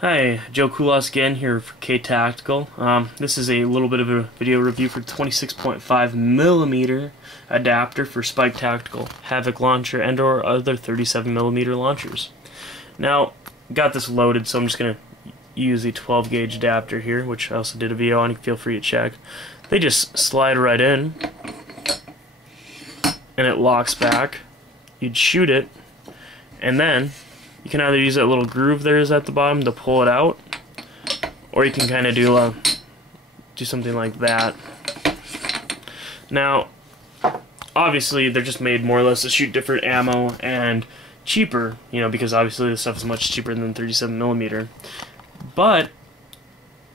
Hi, Joe Kulas again here for K Tactical. This is a little bit of a video review for 26.5mm adapter for Spike Tactical, Havoc launcher, and or other 37mm launchers. Now, got this loaded, so I'm just going to use a 12 gauge adapter here, which I also did a video on. You can feel free to check. They just slide right in, and it locks back. You'd shoot it, and then you can either use that little groove there is at the bottom to pull it out, or you can kind of do something like that. Now, obviously, they're just made more or less to shoot different ammo and cheaper, because obviously this stuff is much cheaper than 37mm. But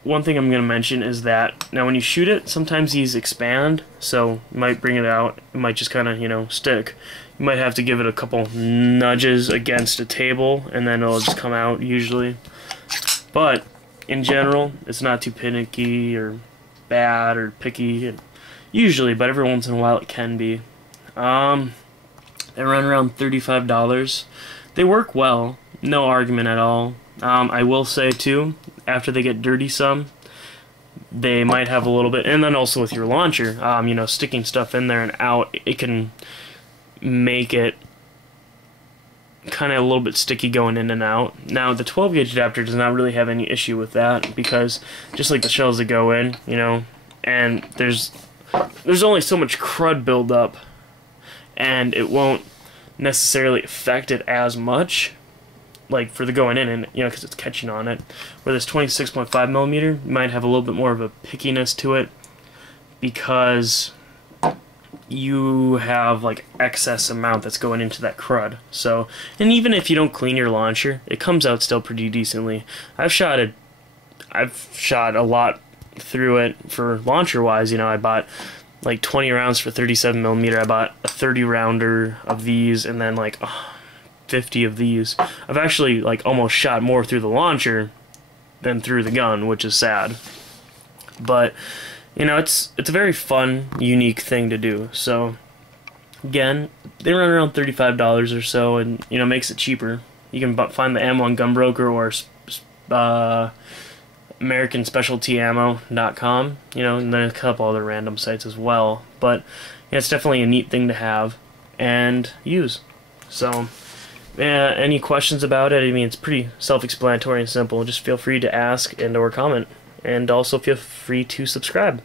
one thing I'm going to mention is that now when you shoot it, sometimes these expand, so you might bring it out, it might just kind of, stick. You might have to give it a couple nudges against a table, and then it'll just come out usually. But in general, it's not too panicky or bad or picky, usually, but every once in a while it can be. They run around $35. They work well, no argument at all. I will say too, after they get dirty some, they might have a little bit, and then also with your launcher, sticking stuff in there and out, it can make it kind of a little bit sticky going in and out. Now the 12 gauge adapter does not really have any issue with that, because just like the shells that go in, and there's only so much crud buildup, and it won't necessarily affect it as much, like for the going in, and because it's catching on it. Where this 26.5mm might have a little bit more of a pickiness to it, because you have like excess amount that's going into that crud. So, and even if you don't clean your launcher, it comes out still pretty decently. I've shot a lot through it for launcher wise. I bought like 20 rounds for 37mm. I bought a 30 rounder of these, and then like 50 of these. I've actually like almost shot more through the launcher than through the gun, which is sad. But it's a very fun, unique thing to do. So again, they run around $35 or so, and makes it cheaper. You can find the ammo on Gunbroker or AmericanSpecialtyAmmo.com, and then a couple other random sites as well. But it's definitely a neat thing to have and use. So any questions about it? I mean, it's pretty self-explanatory and simple. Just feel free to ask and or comment. And also feel free to subscribe.